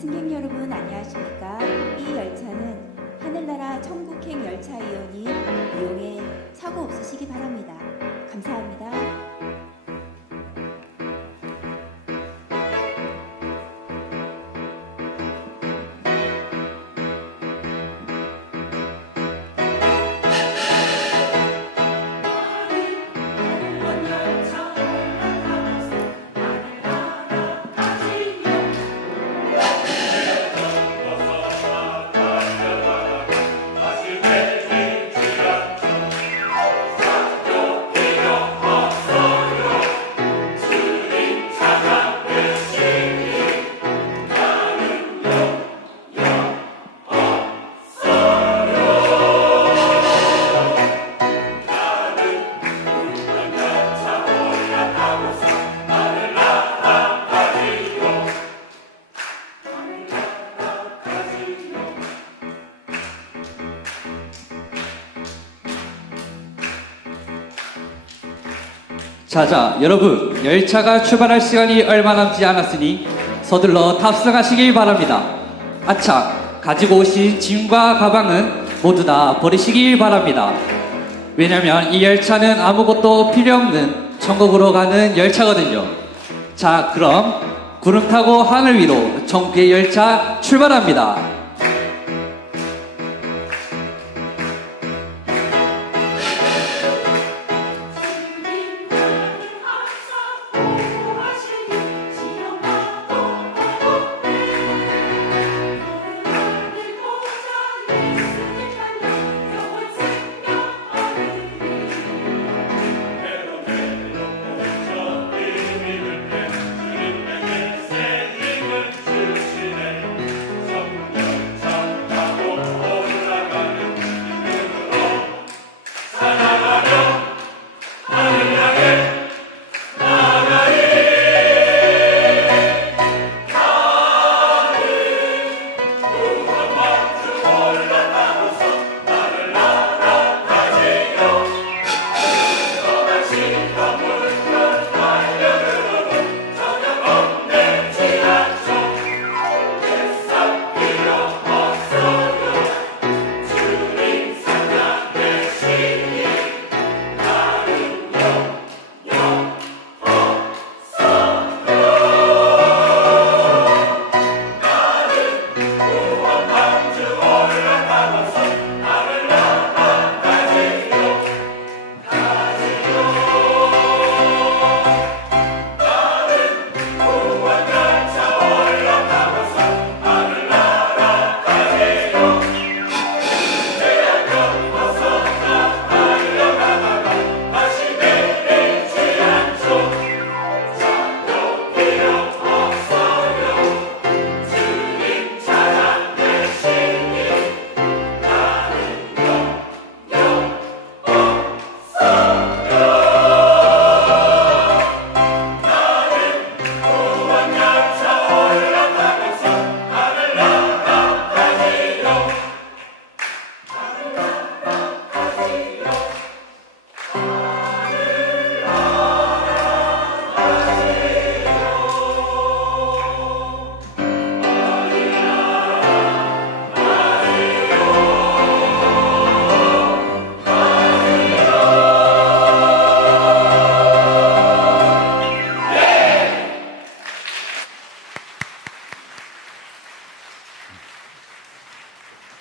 승객 여러분 안녕하십니까? 이 열차는 자 자 여러분 열차가 출발할 시간이 얼마 남지 않았으니 서둘러 탑승하시길 바랍니다. 아차 가지고 오신 짐과 가방은 모두 다 버리시길 바랍니다. 왜냐면 이 열차는 아무것도 필요 없는 천국으로 가는 열차거든요. 자 그럼 구름 타고 하늘 위로 천국의 열차 출발합니다.